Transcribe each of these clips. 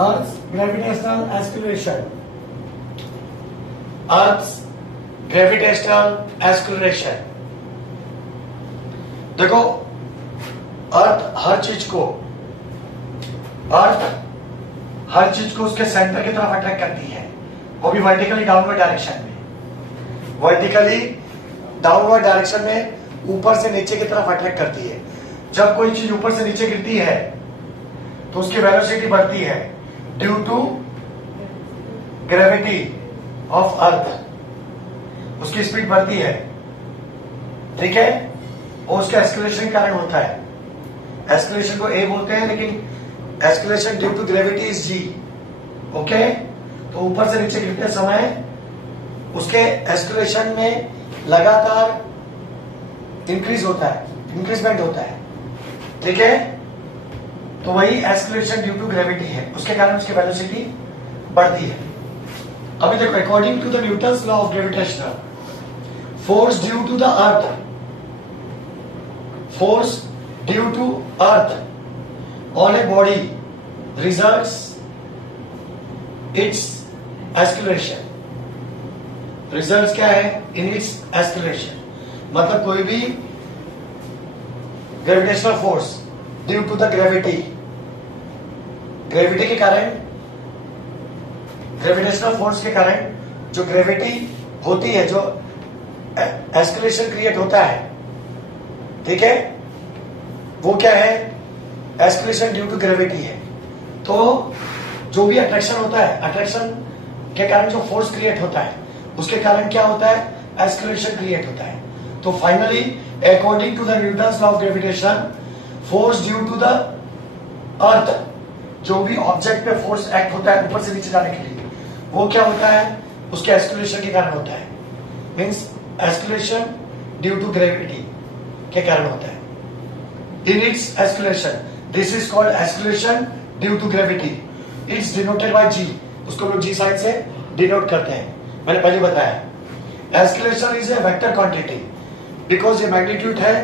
Earth's gravitational acceleration. Earth's gravitational acceleration. देखो अर्थ हर चीज को उसके सेंटर की तरफ अट्रैक्ट करती है, वो भी वर्टिकली डाउनवर्ड डायरेक्शन में। वर्टिकली डाउनवर्ड डायरेक्शन में ऊपर से नीचे की तरफ अट्रैक्ट करती है। जब कोई चीज ऊपर से नीचे गिरती है तो उसकी वेलोसिटी बढ़ती है due to gravity of earth, उसकी स्पीड बढ़ती है, ठीक है। और उसका एस्केलेशन के कारण होता है। एस्केलेशन को ए बोलते हैं, लेकिन acceleration due to gravity is g. Okay, तो ऊपर से नीचे गिरते समय उसके एस्केलेशन में लगातार इंक्रीज होता है, इंक्रीजमेंट होता है, ठीक है। तो वही एस्केलेशन ड्यू टू ग्रेविटी है, उसके कारण उसकी वेलोसिटी बढ़ती है। अभी देखो, according to the Newton's law of gravitational force due to the earth, force due to earth on a body results its acceleration. Results क्या है? In its acceleration. मतलब कोई भी gravitational force due to the gravity के कारण, gravitational force के कारण जो gravity होती है, जो acceleration क्रिएट होता है, ठीक है, वो क्या है? एस्केलेशन ड्यू टू ग्रेविटी है। तो जो भी अट्रैक्शन होता है, अट्रैक्शन के कारण जो फोर्स क्रिएट होता है, उसके कारण क्या होता है? एस्केलेशन क्रिएट होता है। तो finally according to the Newton's law of gravitation force due to the earth, जो भी ऑब्जेक्ट पे फोर्स एक्ट होता है ऊपर से नीचे जाने के लिए, वो क्या होता है? उसके एस्केलेशन के कारण होता है। Means acceleration due to gravity के कारण होता है। In it's acceleration, this is called acceleration due to gravity. It's denoted by G, उसको लोग जी साइन से डिनोट करते हैं। मैंने पहले बताया escalation is a vector quantity, because ये मैग्नीट्यूड है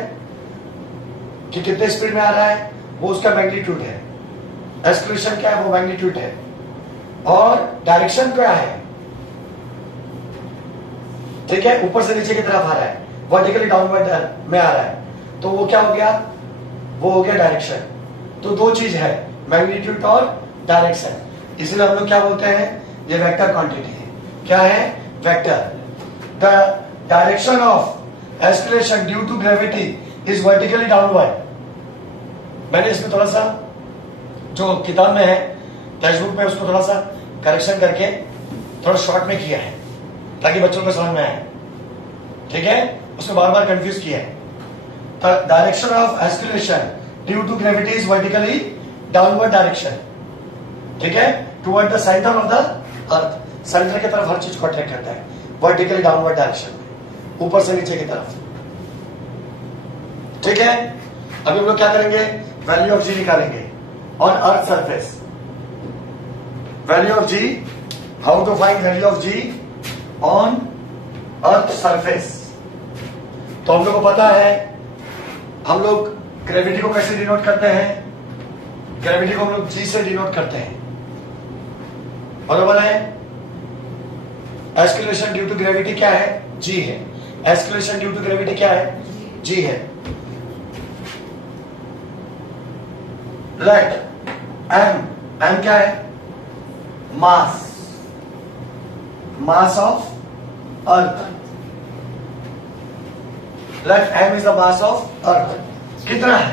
कि कितने स्पीड में आ रहा है, वो उसका मैग्नीट्यूड है। एस्केलेशन क्या है? वो मैग्नीट्यूड है। और डायरेक्शन क्या है? ठीक है, ऊपर से नीचे की तरफ आ रहा है, वर्टिकली डाउनवर्ड में आ रहा है, तो वो क्या हो गया? वो हो गया डायरेक्शन। तो दो चीज है, मैग्नीट्यूड और डायरेक्शन। इसलिए हम लोग क्या बोलते हैं? ये वेक्टर क्वांटिटी है। क्या है? Vector. The direction of acceleration due to gravity is vertically downward. मैंने इसमें थोड़ा सा जो किताब में है, टेक्स्ट बुक में, उसको थोड़ा सा करेक्शन करके थोड़ा शॉर्ट में किया है ताकि बच्चों को समझ में आए, ठीक है। उसमें बार बार कंफ्यूज किया है। The direction of escalation due to gravity is vertically downward direction, ठीक है, toward the center of the earth। Centre की तरफ हर चीज को अट्रैक्ट करता है, वर्टिकली डाउनवर्ड डायरेक्शन में, ऊपर से नीचे की तरफ, ठीक है। अभी हम लोग क्या करेंगे? वैल्यू ऑफ जी निकालेंगे on earth surface. Value of g, how to find value of g on earth surface. तो हम लोग को पता है, हम लोग ग्रेविटी को कैसे डिनोट करते हैं? ग्रेविटी को हम लोग जी से डिनोट करते हैं, बराबर है। एस्केलेशन ड्यू टू ग्रेविटी क्या है? जी है। एस्केलेशन ड्यू टू ग्रेविटी क्या है? जी है। लेट एम क्या है? Mass, mass of earth. Let M is the mass of earth. कितना है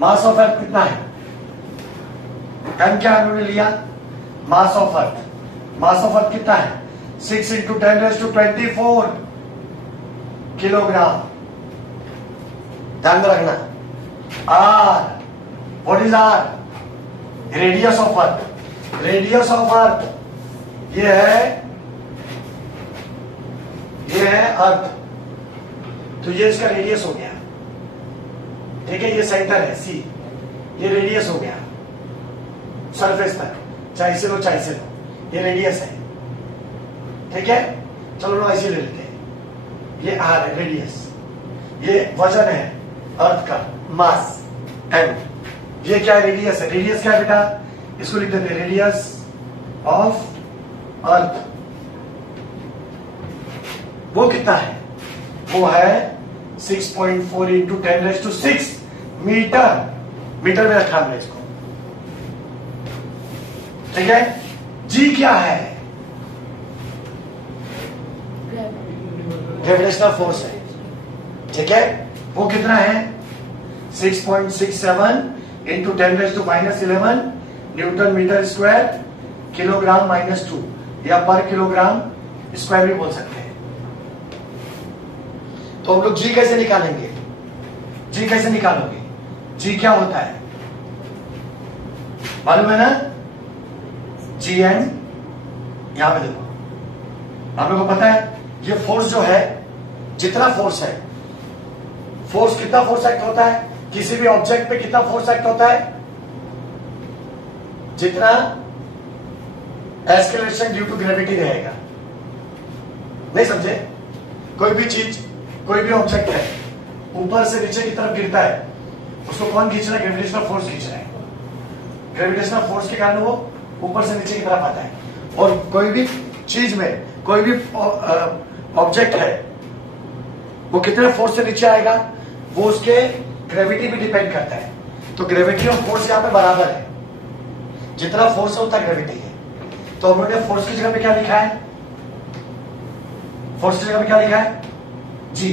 मास ऑफ अर्थ? कितना है? एम क्या हमने लिया? मास of earth. Mass of earth कितना है? 6 × 10⁻24 किलोग्राम। ध्यान में रखना। R, what is R? Radius of earth. Radius of earth ये है अर्थ। तो ये इसका रेडियस हो गया, ठीक है। ये सेंटर है सी, ये रेडियस हो गया सरफेस तक, चाहे से लो चाहे से लो, ये रेडियस है, ठीक है। चलो लो ऐसे ले लेते हैं, ये आर है रेडियस, ये वजन है अर्थ का, मास एम। ये क्या है? रेडियस है। रेडियस क्या है बेटा? इसको लिख देते हैं रेडियस ऑफ अर्थ। वो कितना है? वो है 6.4 इंटू 10⁶ मीटर। मीटर में रखा हमने इसको, ठीक है। जी क्या है? ग्रेविटेशनल फोर्स है, ठीक है। वो कितना है? 6.67 into 10⁻⁻11 newton metre square kilogram -2 या पर किलोग्राम स्क्वायर भी बोल सकते हैं। तो हम लोग जी कैसे निकालेंगे? जी कैसे निकालोगे? जी क्या होता है मालूम है ना? जी एन, यहां पे देखो, आप लोगों को पता है ये फोर्स जो है, जितना फोर्स है, फोर्स कितना फोर्स एक्ट होता है किसी भी ऑब्जेक्ट पे? कितना फोर्स एक्ट होता है? जितना एस्केलेशन ड्यू टू ग्रेविटी रहेगा। नहीं समझे? कोई भी चीज, कोई भी ऑब्जेक्ट है, ऊपर से नीचे की तरफ गिरता है, उसको कौन खींच रहा है? ग्रेविटेशनल फोर्स खींच रहा है। ग्रेविटेशनल फोर्स के कारण वो ऊपर से नीचे की तरफ आता है। और कोई भी चीज में, कोई भी ऑब्जेक्ट है, वो कितने फोर्स से नीचे आएगा, वो उसके ग्रेविटी भी डिपेंड करता है। तो ग्रेविटी और फोर्स यहां पे बराबर है, जितना फोर्स है उतना ग्रेविटी है। तो हम लोगों ने फोर्स की जगह पे क्या लिखा है? फोर्स की जगह पे क्या लिखा है? जी,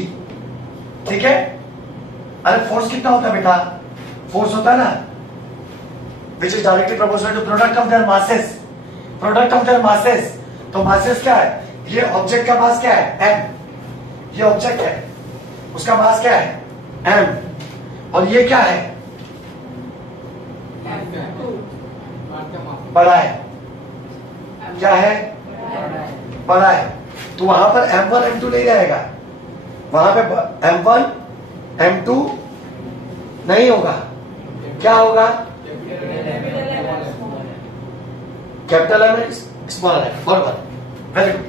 ठीक है। अरे फोर्स कितना होता है बेटा? फोर्स होता है ना which is directly proportional to product of their masses. Product of their masses, तो मासेस क्या है? ये ऑब्जेक्ट का मास क्या है? एम। ये ऑब्जेक्ट है, उसका मास क्या है? एम। और ये क्या है? बड़ा है। क्या है? बड़ा है। तो वहां पर M1 M2 नहीं रहेगा, वहां पे M1 M2 नहीं होगा। क्या होगा? कैपिटल एम स्मॉल है, बराबर। Very good.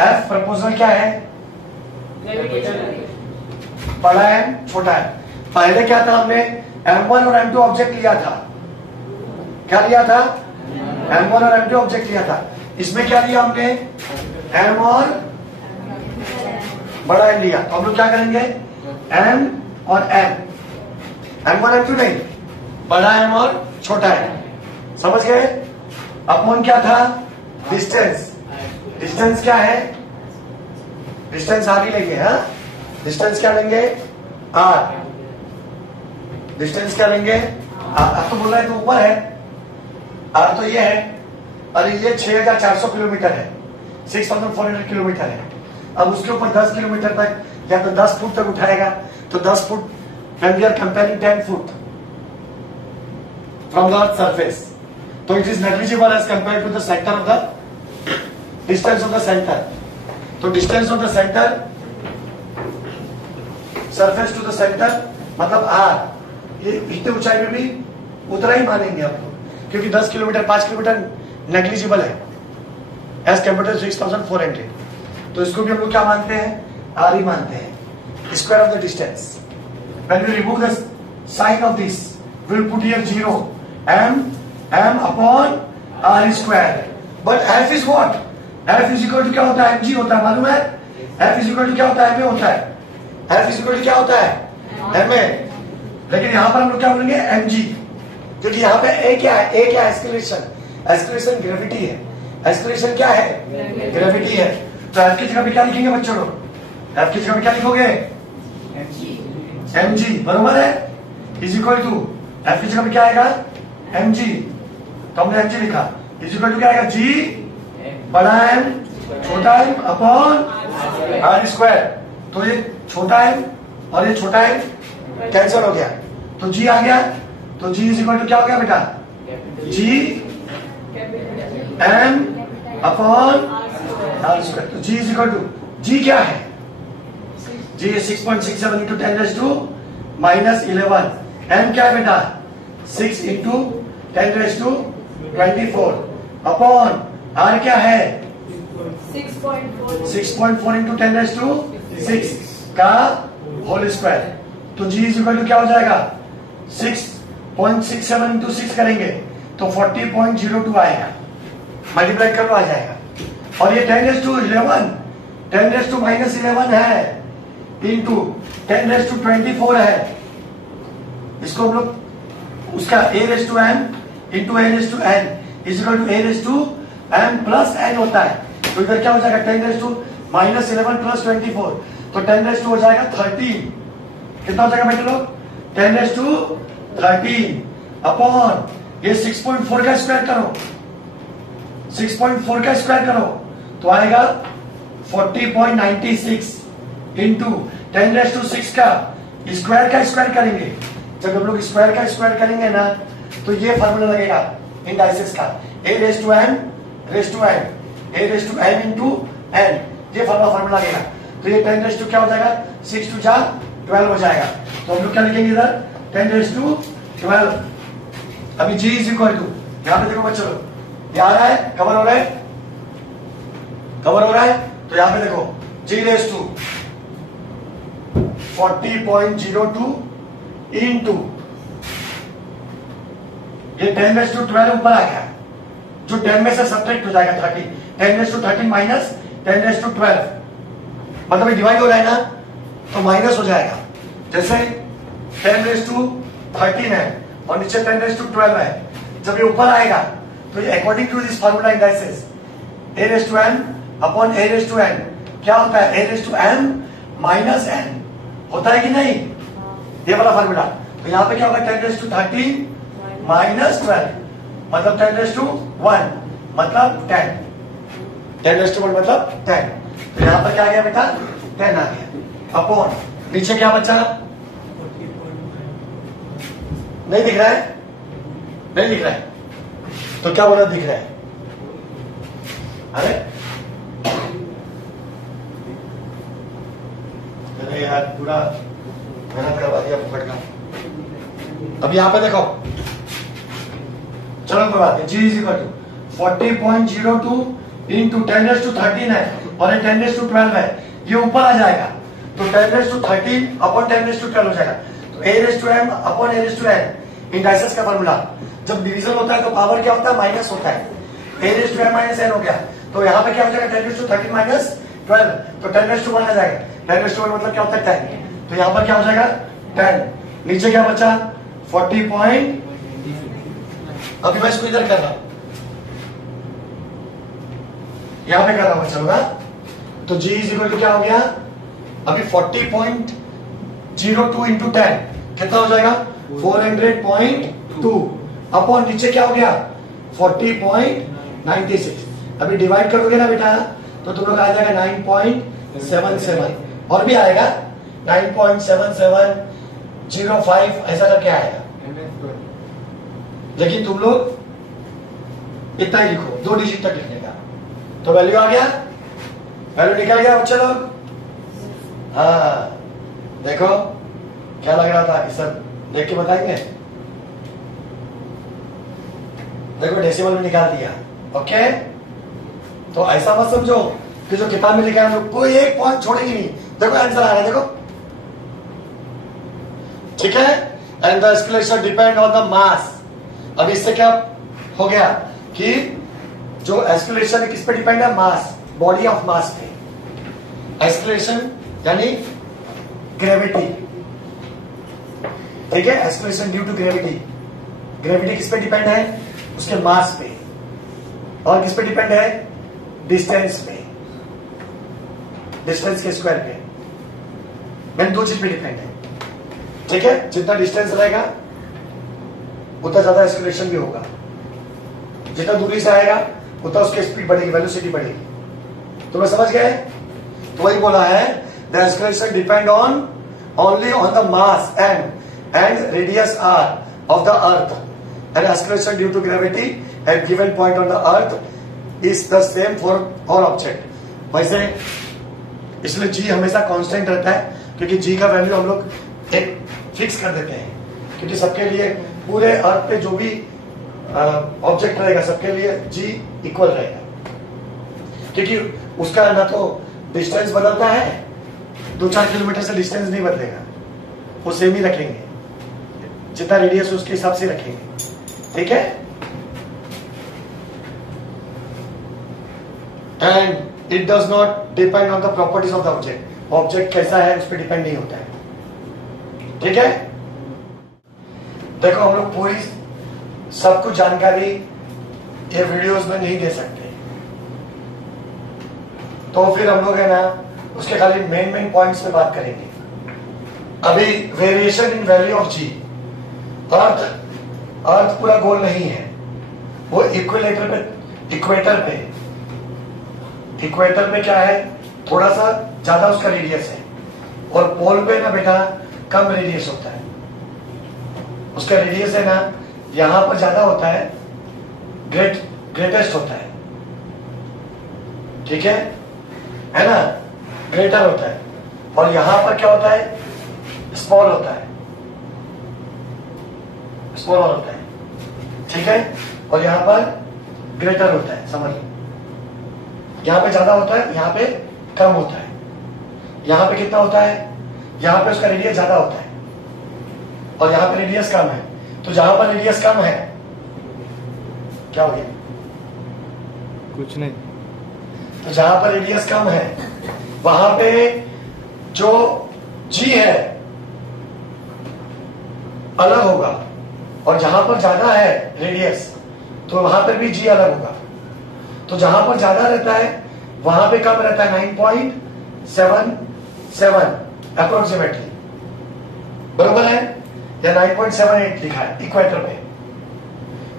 एफ प्रपोजल क्या है? बड़ा एम छोटा है। पहले क्या था? हमने M1 और M2 ऑब्जेक्ट लिया था। क्या लिया था? M1 और M2 ऑब्जेक्ट लिया था। इसमें क्या लिया हमने? M और बड़ा एम लिया। तो हम लोग क्या करेंगे? M और M, M1 M2 नहीं, बड़ा एम और छोटा एम। समझ गए? अपॉन क्या था? डिस्टेंस। डिस्टेंस क्या है? डिस्टेंस आर ही लेंगे। हाँ, डिस्टेंस क्या लेंगे? आर। डिस्टेंस क्या लेंगे? आप तो बोल रहे हैं तो ऊपर है, आर तो ये है। अरे ये 6400 किलोमीटर है, 6400 किलोमीटर है। अब उसके ऊपर 10 किलोमीटर तक या तो 10 फुट तक उठाएगा, तो 10 foot, when we are comparing 10 foot from the earth surface, so it is negligible as compared to the center of the distance of the center. तो distance of the center, surface to the center मतलब r, ये इतने ऊंचाई में भी उतना ही मानेंगे आप लोग, क्योंकि 10 किलोमीटर 5 किलोमीटर नेग्लिजिबल है एज कम्पेयर टू 6400। तो इसको भी हम लोग क्या मानते हैं? आर ही मानते हैं, square of the distance. When we remove the sign of this, we will put here 0. M upon R square. But F is what? F is equal to क्या होता है? mg होता है, मालूम है? F is equal to क्या होता है? ma होता है। F is equal to क्या होता है? ma। लेकिन यहां पर हम लोग क्या बोलेंगे? mg, क्योंकि यहां पे a क्या है? a क्या है? एस्केलेशन। एस्केलेशन ग्रेविटी है। एस्केलेशन क्या है? ग्रेविटी है। तो F की जगह पे क्या लिखेंगे बच्चों लोग? F की जगह पे क्या लिखोगे? mg, बरोबर है, इज इक्वल टू एफ की जगह पे क्या आएगा? mg। तो हमने mg लिखा, इज इक्वल टू क्या आएगा? g बड़ा एम छोटा एम अपॉन आर स्क्वायर। तो ये छोटा एम और ये छोटा एम कैंसिल हो गया, तो g आ गया। तो g इज इक्वल टू क्या हो गया बेटा? g M upon R square. तो g is equal to, g क्या है? जी 6.67 इंटू 10⁻⁻11। एम क्या है बेटा? 6 इंटू 10⁻24 अपॉन आर क्या है? 6.4 इंटू 10⁻6 का होल स्क्वायर। तो जी इज इक्वल टू क्या हो जाएगा? 6.67 इंटू 6 करेंगे तो 40.02 आएगा, मल्टीप्लाई कर लो आ जाएगा। और ये 10⁻11 10⁻−11 है इंटू 10⁻24 है। इसको हम लोग उसका a⁻m into a⁻n is equal to a⁻m plus n होता है। तो इधर क्या हो जाएगा 10⁻−11 प्लस 24, तो 10 हो जाएगा 13। कितना हो जाएगा बेटे लोग 10⁻13 अपॉन ये 6.4 का स्क्वायर करो, 6.4 का स्क्वायर करो तो आएगा 40.96 इंटू 10⁻6 का स्क्वायर करेंगे। जब हम लोग स्क्वायर का स्क्वायर करेंगे ना तो ये फार्मूला लगेगा इंडाइसेस का a⁻m इंटू n, ये फार्मूला लगेगा। तो ये 10 क्या हो जाएगा 6 2 जा 12 हो जाएगा। तो हम लोग क्या लिखेंगे इधर 10⁻12। अभी g इज इक्वल टू, यहां पे देखो बच्चों ये आ रहा है, कवर हो रहा है, तो यहां पे देखो g⁻40.02 इंटू ये 10⁻12 ऊपर आ गया, जो 10 में से सब्ट्रैक्ट हो जाएगा 30, 10⁻13 माइनस 10⁻12, मतलब ये डिवाइड हो रहा है ना तो माइनस हो जाएगा। जैसे 10⁻13 है और नीचे 10⁻12 है, जब ये ऊपर आएगा तो ये according to this formula indices a⁻m upon a⁻n क्या होता है a⁻m माइनस n होता है कि नहीं, ये वाला फार्मूला। तो यहां पे क्या होगा 10⁻13 माइनस 12 मतलब 10⁻1 मतलब 10, 10⁻1 मतलब 10। तो यहां पर क्या आ गया बेटा 10 आ गया अपॉन नीचे क्या बचा, नहीं दिख रहा है, नहीं दिख रहा है, तो क्या बोला दिख रहा है, अरे यार पूरा मेहनत करवा दिया फुकट का। अब यहां पे देखो, चलो कोई बात नहीं, g is equal to 40.02 into 10⁻13 है और ये 10⁻12 है, ये ऊपर आ जाएगा तो 10⁻13 अपॉन 10⁻12 हो जाएगा। तो a⁻m अपॉन a⁻n इंडाइसेस का फार्मूला, जब डिवीजन होता है तो पावर क्या होता है माइनस होता है, a⁻m माइनस n हो गया। तो यहाँ पे क्या हो जाएगा 10⁻13 माइनस 12, तो 10⁻1 आ जाएगा, 10⁻1 मतलब क्या होता है 10, तो यहाँ पर क्या हो जाएगा 10, नीचे क्या बचा 40. अभी मैं इसको इधर कर रहा हूं, यहां पे कर रहा हूं बच्चों ना, तो g इज इक्वल टू क्या हो गया अभी 40.02 इंटू 10 कितना हो जाएगा 400.2 अपॉन नीचे क्या हो गया 40.96। अभी डिवाइड करोगे ना बेटा तो तुम लोग आ जाएगा 9.77 और भी आएगा 9.7705 ऐसा करके आएगा, लेकिन तुम लोग इतना ही लिखो, 2 डिजिट तक लिखने का। तो वैल्यू आ गया, वैल्यू निकल गया बच्चे लोग। हाँ देखो क्या लग रहा था कि सर देख के बताएंगे, देखो डेसिमल में निकाल दिया। ओके तो ऐसा मत समझो कि जो किताब में लिखा है हम कोई एक पॉइंट छोड़ेंगे नहीं, देखो आंसर आ रहा है देखो, ठीक है। And the acceleration depend on the मास। अब इससे क्या हो गया कि जो एस्केलेशन है किस पे डिपेंड है, मास, बॉडी ऑफ मास पे। एस्केलेशन यानी ग्रेविटी, ठीक है, acceleration due to gravity. Gravity किस पे डिपेंड है, उसके मास पे, और किस पे डिपेंड है, डिस्टेंस पे, डिस्टेंस के स्क्वायर पे। मैंने 2 चीज पे डिपेंड है, ठीक है। जितना डिस्टेंस रहेगा उतना ज्यादा एस्केलेशन भी होगा, जितना दूरी से आएगा उतना उसकी स्पीड बढ़ेगी, वेलोसिटी बढ़ेगी। तो मैं समझ गए, तो वही बोला है the acceleration depend on only on the mass and radius R of the earth, and acceleration due to gravity at given point on the earth is the same for all object. वैसे इसलिए जी हमेशा constant रहता है, क्योंकि जी का value हम लोग एक फिक्स कर देते हैं, क्योंकि सबके लिए पूरे अर्थ पे जो भी ऑब्जेक्ट रहेगा सबके लिए जी इक्वल रहेगा, क्योंकि उसका ना तो डिस्टेंस बदलता है, 2-4 किलोमीटर से डिस्टेंस नहीं बदलेगा, वो सेम ही रखेंगे, जितना रेडियस उसके हिसाब से रखेंगे, ठीक है। And it does not depend on the properties of the object. Object कैसा है उस पर डिपेंड नहीं होता है। ठीक है, देखो हम लोग पूरी सब कुछ जानकारी ये वीडियोस में नहीं दे सकते, तो फिर हम लोग है ना उसके खाली मेन पॉइंट्स पे बात करेंगे। अभी वेरिएशन इन वैल्यू ऑफ जी, अर्थ पूरा गोल नहीं है, वो इक्वेटर पे क्या है, थोड़ा सा ज्यादा उसका रेडियस है, और पोल पे ना बेटा कम रेडियस होता है। उसका रेडियस है ना यहां पर ज्यादा होता है, ग्रेटेस्ट होता है। ठीक है ना, ग्रेटर होता है, और यहां पर क्या होता है, स्मॉल होता है, स्मॉल होता है। ठीक है, और यहां पर ग्रेटर होता है, समझिए। यहां पे ज्यादा होता है, यहां पे कम होता है। यहां पे कितना होता है, यहां पे उसका रेडियस ज्यादा होता है, और यहां पे रेडियस कम है। तो जहां पर रेडियस कम है क्या हो गया, कुछ नहीं। तो जहां पर रेडियस कम है वहां पे जो जी है अलग होगा, और जहां पर ज्यादा है रेडियस तो वहां पर भी जी अलग होगा। तो जहां पर ज्यादा रहता है वहां पे कम रहता है, 9.77 अप्रोक्सीमेटली, बरोबर है, या 9.78 लिखा है इक्वेटर पे,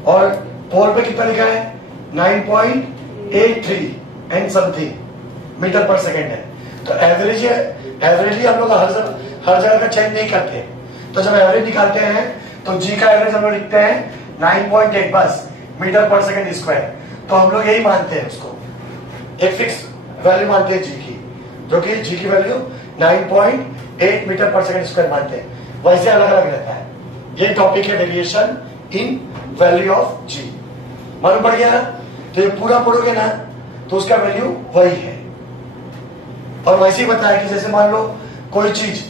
और पोल पे कितना लिखा है, 9.83 एंड समथिंग मीटर पर सेकेंड है। तो एवरेजली हम लोग हर जगह का चेंज नहीं करते, तो जब एवरेज निकालते हैं तो जी का एवरेज हम लोग लिखते हैं 9.8 बस मीटर पर सेकेंड स्क्वायर। तो हम लोग यही मानते हैं, उसको एक फिक्स वैल्यू मानते हैं जी की, जो कि जी की वैल्यू 9.8 मीटर पर सेकेंड स्क्वायर मानते हैं। वैसे अलग अलग रहता है। ये टॉपिक है वेरिएशन इन वैल्यू ऑफ जी। मालूम पड़ गया, तो ये पूरा पढ़ोगे ना तो उसका वैल्यू वही है। और वैसे ही बताया कि जैसे मान लो कोई चीज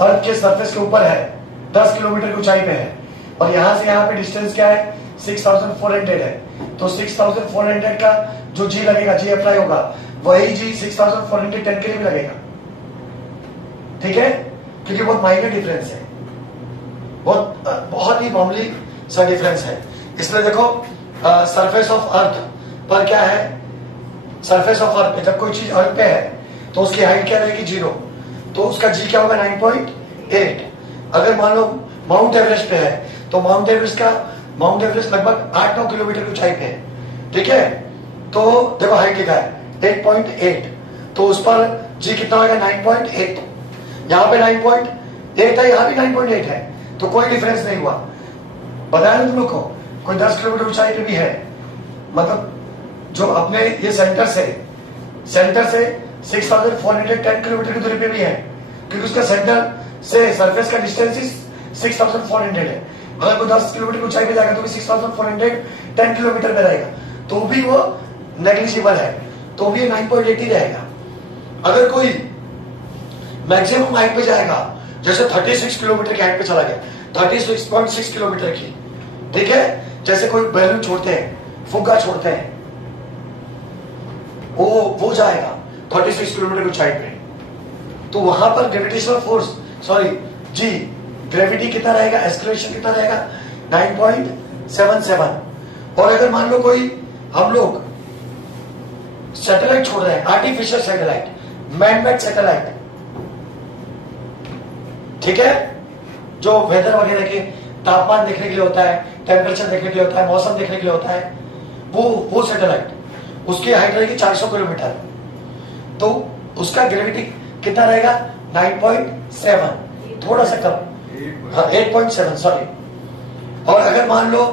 अर्थ के सरफेस के ऊपर है, 10 किलोमीटर की ऊंचाई पे है, और यहां से यहां पे डिस्टेंस क्या है, 6400 है। तो 6400 का जो जी लगेगा, जी अप्लाई होगा, वही जी 6410 के लिए भी लगेगा। ठीक है, क्योंकि बहुत माइनर डिफरेंस है, बहुत ही मामूली सा डिफरेंस है। इसलिए देखो सरफेस ऑफ अर्थ पर क्या है, सरफेस ऑफ अर्थ पे जब कोई चीज अर्थ पे है तो उसकी हाइट क्या रहेगी, 0, तो उसका जी क्या होगा, 9.8। अगर मान लो माउंट एवरेस्ट पे है तो माउंट एवरेस्ट लगभग 8-9 किलोमीटर की ऊंचाई पे है। ठीक है, तो देखो हाइट लिखा है 8.8, तो उस पर जी कितना होगा, 9.8। यहाँ पे 9.8 है, यहाँ भी 9.8 है, तो कोई डिफरेंस नहीं हुआ। बताया ना तुम लोग को, कोई 10 किलोमीटर ऊंचाई पे भी है, मतलब जो अपने ये सेंटर से 6410 किलोमीटर की दूरी पे भी है, क्योंकि उसका सेंटर से सरफेस का डिस्टेंस 6400 है। अगर कोई 10 किलोमीटर की ऊंचाई पे जाएगा तो भी 6410 किलोमीटर पे रहेगा, तो भी वो नेग्लिजिबल है, तो भी 9.8 ही रहेगा। अगर कोई मैक्सिमम हाइट पे जाएगा, जैसे 36 किलोमीटर की हाइट पे चला गया, 36.6 किलोमीटर की, ठीक है, जैसे कोई बैलून छोड़ते हैं, फुग्गा छोड़ते हैं, वो जाएगा 36 किलोमीटर की ऊंचाई पे, तो वहां पर ग्रेविटेशनल फोर्स, जी ग्रेविटी कितना रहेगा, एक्सेलरेशन कितना रहेगा, 9.77। और अगर मान लो कोई हम लोग सैटेलाइट छोड़ रहे हैं, आर्टिफिशियल सैटेलाइट, मैनमेड सैटेलाइट, ठीक है, जो वेदर वगैरह के तापमान देखने के लिए होता है, टेम्परेचर देखने के लिए होता है, मौसम देखने के लिए होता है, वो सैटेलाइट, उसकी हाइट रहेगी 400 किलोमीटर, तो उसका ग्रेविटी कितना रहेगा, 9.7, थोड़ा सा कम, हाँ 8.7 सॉरी। और अगर मान लो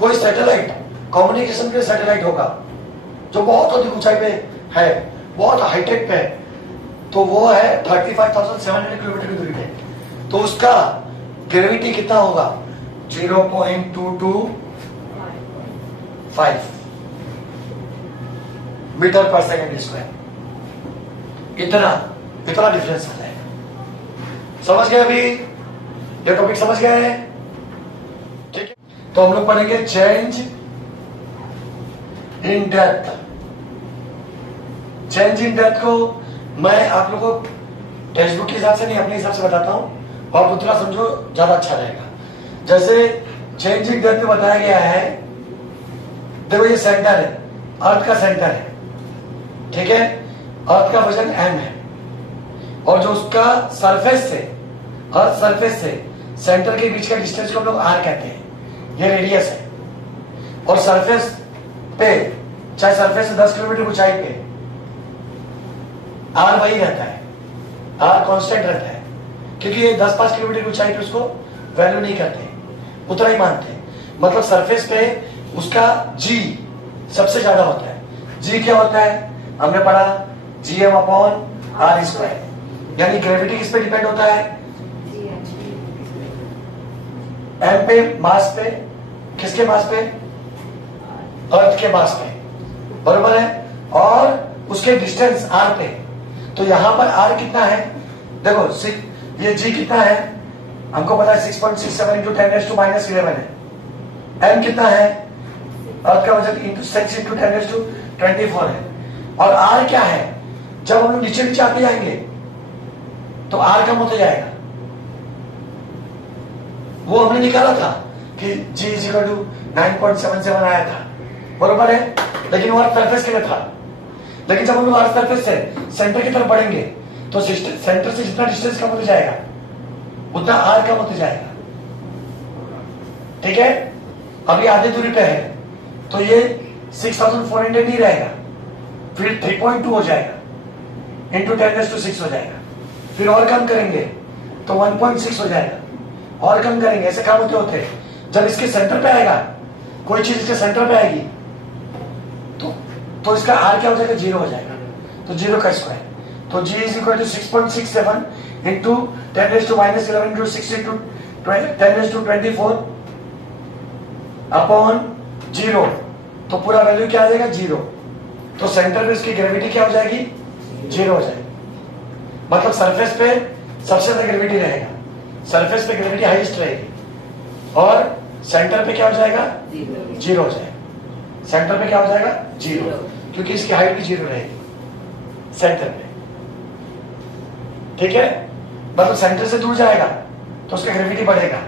कोई सैटेलाइट कम्युनिकेशन के सैटेलाइट होगा जो बहुत अधिक ऊंचाई पे है, बहुत हाईटेक पे है, तो वो है 35,700 किलोमीटर की दूरी पे, तो उसका ग्रेविटी कितना होगा, 0.225 मीटर पर सेकेंड स्क्वायर। इतना डिफरेंस आता है। समझ गए अभी, ये टॉपिक समझ गए हैं, ठीक है। तो हम लोग पढ़ेंगे change in depth, change in depth को मैं आप लोगों को टेक्स्ट बुक के हिसाब से नहीं, अपने हिसाब से बताता हूं और उतना समझो ज्यादा अच्छा रहेगा। जैसे चेंज इन डेप्थ में बताया गया है, देखो ये सेंटर है, अर्थ का सेंटर है, ठीक है, अर्थ का वजन m है और जो उसका सरफेस से, अर्थ सरफेस से सेंटर के बीच का डिस्टेंस को हम लोग r कहते हैं, ये रेडियस है। और सरफेस पे, चाहे सरफेस से 10 किलोमीटर ऊंचाई पे r वही रहता है, r कांस्टेंट रहता है, क्योंकि ये 10-5 किलोमीटर ऊंचाई पे उसको वैल्यू नहीं करते, उतना ही मानते हैं। मतलब सरफेस पे उसका g सबसे ज्यादा होता है। g क्या होता है, हमने पढ़ा gm/r², यानी ग्रेविटी किस पे डिपेंड होता है, m पे, मास पे, किसके मास पे, अर्थ के मास पे, बरोबर है, और उसके डिस्टेंस r पे। तो यहां पर r कितना है, देखो ये g कितना है, हमको पता है 6.67 इंटू 10⁻⁻11 है। m कितना है, अर्थ का वजन इंटू 6 इंटू 10⁻24 है। और r क्या है, जब हम लोग नीचे आते जाएंगे तो r कम होता जाएगा। वो हमने निकाला था कि g = 9.77 आया था, बरोबर है, लेकिन वो अर्थ सरफेस के लिए था। लेकिन जब हम लोग अर्थ सरफेस से सेंटर की तरफ बढ़ेंगे तो सेंटर से जितना डिस्टेंस कम होता जाएगा उतना r कम होता जाएगा, ठीक है। अभी आधी दूरी पे है तो ये 6400 नहीं रहेगा, फिर 3.2 हो जाएगा, इंटू 10⁻6 हो जाएगा, फिर और कम करेंगे तो 1.6 हो जाएगा, और कम करेंगे, ऐसे काम होते होते जब इसके सेंटर पे आएगा, कोई चीज इसके सेंटर पे आएगी तो इसका r क्या हो जाएगा, 0 हो जाएगा, तो 0 का स्क्वायर। तो g = 6.67 into 10⁻11 into 6 into 10⁻24 upon 0, तो पूरा वैल्यू क्या आ जाएगा, 0। तो सेंटर पे इसकी ग्रेविटी क्या हो जाएगी, 0 हो जाएगी। मतलब सरफेस पे सबसे ज्यादा ग्रेविटी रहेगा, सरफेस पे ग्रेविटी हाईएस्ट रहेगी और सेंटर पे क्या हो जाएगा, 0 हो जाएगा। सेंटर पे क्या हो जाएगा, 0, क्योंकि इसकी हाइट भी 0 रहेगी सेंटर पे, ठीक है। मतलब सेंटर से दूर जाएगा तो उसका ग्रेविटी बढ़ेगा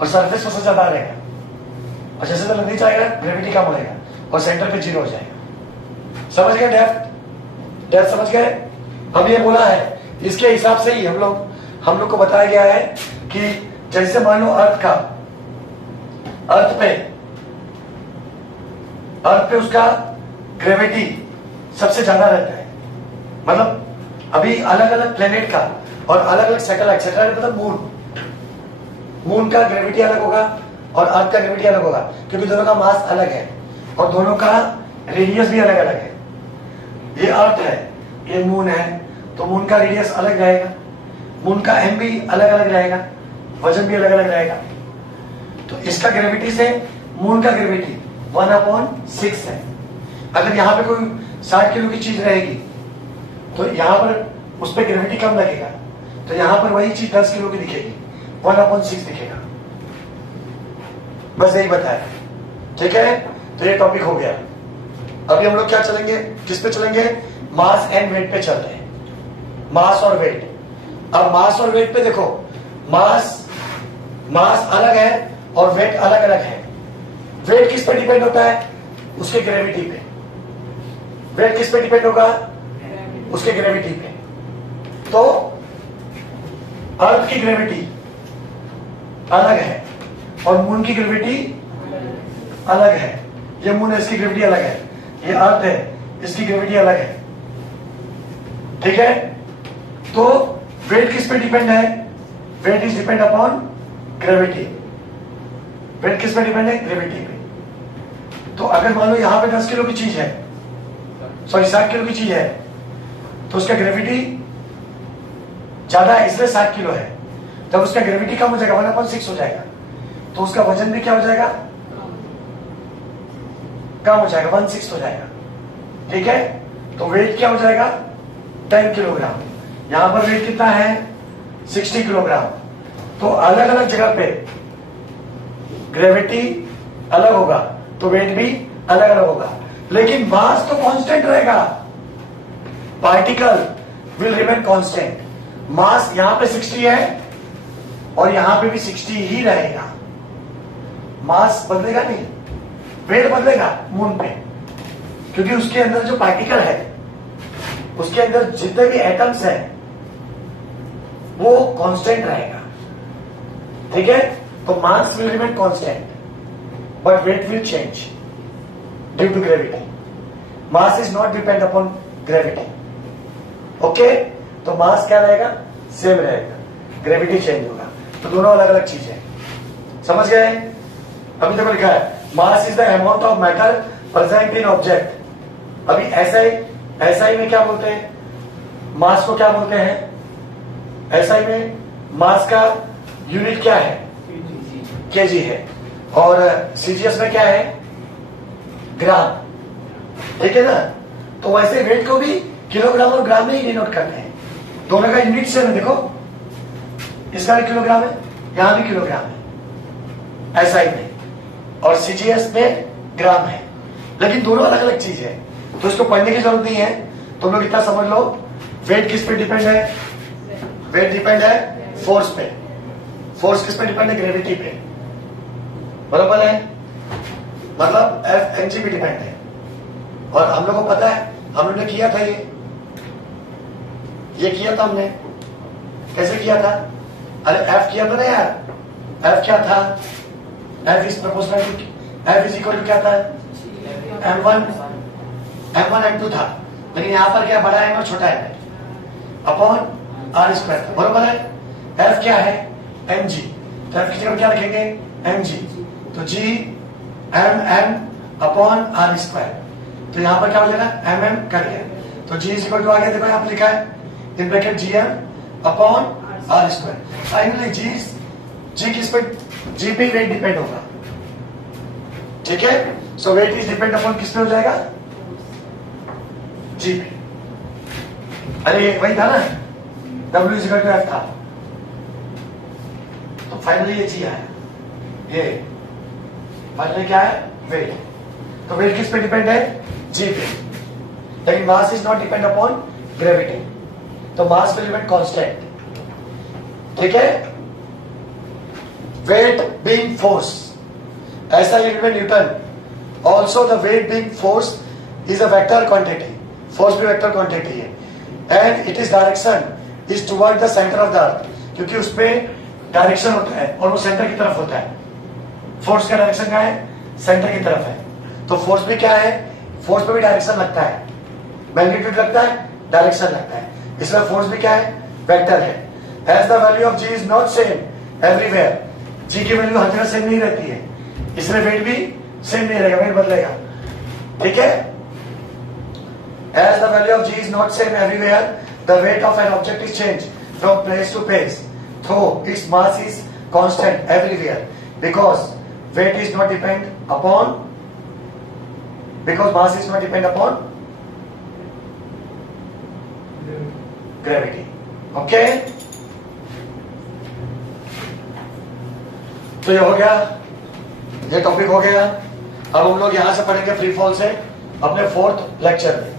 और सरफेस पे सबसे ज्यादा रहेगा, और जैसे तो नीचे आएगा ग्रेविटी कम होगा और सेंटर पे 0 हो जाएगा। समझ गए डेप्थ समझ गए। हम ये बोला है, इसके हिसाब से ही हम लोग को बताया गया है कि जैसे मान लो अर्थ पे उसका ग्रेविटी सबसे ज्यादा रहता है। मतलब अभी अलग अलग प्लेनेट का और अलग अलग सैटेलाइट, मतलब मून का ग्रेविटी अलग होगा और अर्थ का ग्रेविटी अलग होगा, क्योंकि दोनों का मास अलग है और दोनों का रेडियस भी अलग अलग है। ये अर्थ है, ये मून है, तो मून का रेडियस अलग रहेगा, मून का m भी अलग अलग रहेगा, वजन भी अलग अलग रहेगा। तो इसका ग्रेविटी से मून का ग्रेविटी 1/6 है। अगर यहाँ पे कोई 60 किलो की चीज रहेगी तो यहाँ पर उस पर ग्रेविटी कम लगेगा, तो यहाँ पर वही चीज 10 किलो की दिखेगी, 1/6 दिखेगा। बस यही बताया, ठीक है। तो ये टॉपिक हो गया। अभी हम लोग क्या चलेंगे, किस पे चलेंगे, मास एंड वेट पे चलते हैं, मास और वेट। अब मास और वेट पे देखो, मास अलग है और वेट अलग अलग है। वेट किस पे डिपेंड होता है, उसके ग्रेविटी पे। वेट किस पे डिपेंड होगा, उसके ग्रेविटी पे। तो अर्थ की ग्रेविटी अलग है और मून की ग्रेविटी अलग है। ये मून है, इसकी ग्रेविटी अलग है, ये अर्थ है, इसकी ग्रेविटी अलग है, ठीक है। तो वेट किस पे डिपेंड है, weight is depend upon gravity. Weight किस पे डिपेंड है, ग्रेविटी पे। तो अगर मान लो यहां पे 10 किलो की चीज है, सॉरी 60 किलो की चीज है, तो उसका ग्रेविटी ज्यादा है, इसलिए 60 किलो है। जब उसका ग्रेविटी कम हो जाएगा, 1/6 हो जाएगा, तो उसका वजन भी क्या हो जाएगा, कम हो जाएगा, 1/6 हो जाएगा, ठीक है। तो वेट क्या हो जाएगा, 10 किलोग्राम। यहां पर वेट कितना है, 60 किलोग्राम। तो अलग अलग जगह पे ग्रेविटी अलग होगा तो वेट भी अलग अलग होगा, लेकिन मास तो कांस्टेंट रहेगा। Particle will remain constant. Mass यहां पे 60 है और यहां पे भी 60 ही रहेगा, मास बदलेगा नहीं, वेट बदलेगा मून पे, क्योंकि उसके अंदर जो पार्टिकल है, उसके अंदर जितने भी एटम्स हैं वो कांस्टेंट रहेगा। ठीक है, तो mass will remain constant but weight will change due to gravity. Mass is not depend upon gravity. Okay, तो मास क्या रहेगा, सेम रहेगा, ग्रेविटी चेंज होगा। तो दोनों अलग अलग चीजें, समझ गए? अभी तक लिखा है mass is the amount of matter present in object. अभी एसआई में क्या बोलते हैं, मास को क्या बोलते हैं? एसआई में मास का यूनिट क्या है, केजी है, और सीजीएस में क्या है, ग्राम। ठीक है ना? तो वैसे वेट को भी किलोग्राम और ग्राम में ही डिनोट करते हैं, दोनों का यूनिट सेम है। देखो, इसका भी किलोग्राम है, यहां भी किलोग्राम है एसआई में, और सीजीएस में ग्राम है, लेकिन दोनों अलग अलग चीज है। तो इसको पढ़ने की जरूरत नहीं है, तुम लोग इतना समझ लो। वेट किस पे डिपेंड है? वेट डिपेंड है फोर्स पे। फोर्स किस पे डिपेंड है? ग्रेविटी पे। बराबर है, मतलब एफ एनजी पे डिपेंड है। और हम लोग को पता है, हम लोग ने किया था ये किया था हमने। कैसे किया था? अरे एफ किया था ना यार। एफ क्या था? F is proportional to, F is equal to क्या था? M1 M2 था, लेकिन यहां पर क्या, बड़ा एम और छोटा एम अपॉन आर स्क्वायर था। बराबर है। एफ क्या है? mg। तो एफ की जगह क्या रखेंगे? mg। तो g mm upon R square. तो यहां पर क्या हो जाएगा? mm कर गया, तो g इज इक्वल टू आ गया। देखो यहां पर लिखा है in bracket gm upon R square. Finally g किस पे? g पे वेट डिपेंड होगा। ठीक है, सो वेट इज डिपेंड अपॉन किस पे हो जाएगा? जी पे। अरे वही था ना, W is equal to F था, तो फाइनली ये जी आया। ये फाइनली क्या है? वेट। तो वेट किस पे डिपेंड है? जी पे। लेकिन मास is not depend upon gravity, तो मास विल रिमेन कांस्टेंट। ठीक है, वेट बीइंग फोर्स, ऐसा लिखा newton. Also the weight being force is a vector quantity. Force भी वेक्टर क्वांटिटी है, and it is direction is toward the centre of the earth, क्योंकि उसपे direction होता है और वो सेंटर की तरफ होता है। फोर्स का डायरेक्शन क्या है? सेंटर की तरफ है। तो फोर्स भी क्या है? फोर्स पे भी डायरेक्शन लगता है, मैग्नीट्यूड लगता है, डायरेक्शन लगता है, इसलिए फोर्स भी क्या है? वेक्टर है। As the value of G is not same everywhere, G की वैल्यू हर जगह सेम नहीं रहती है, इसलिए वेट भी सेम नहीं रहेगा, वेट बदलेगा। ठीक है, as the value of g is not same everywhere, the weight of an object is changed from place to place, though its mass is constant everywhere, because weight is not depend upon, because mass is not depend upon gravity. Okay, तो ये हो गया, ये topic हो गया। अब हम लोग यहां से पढ़ेंगे फ्री फॉल से अपने 4th लेक्चर में।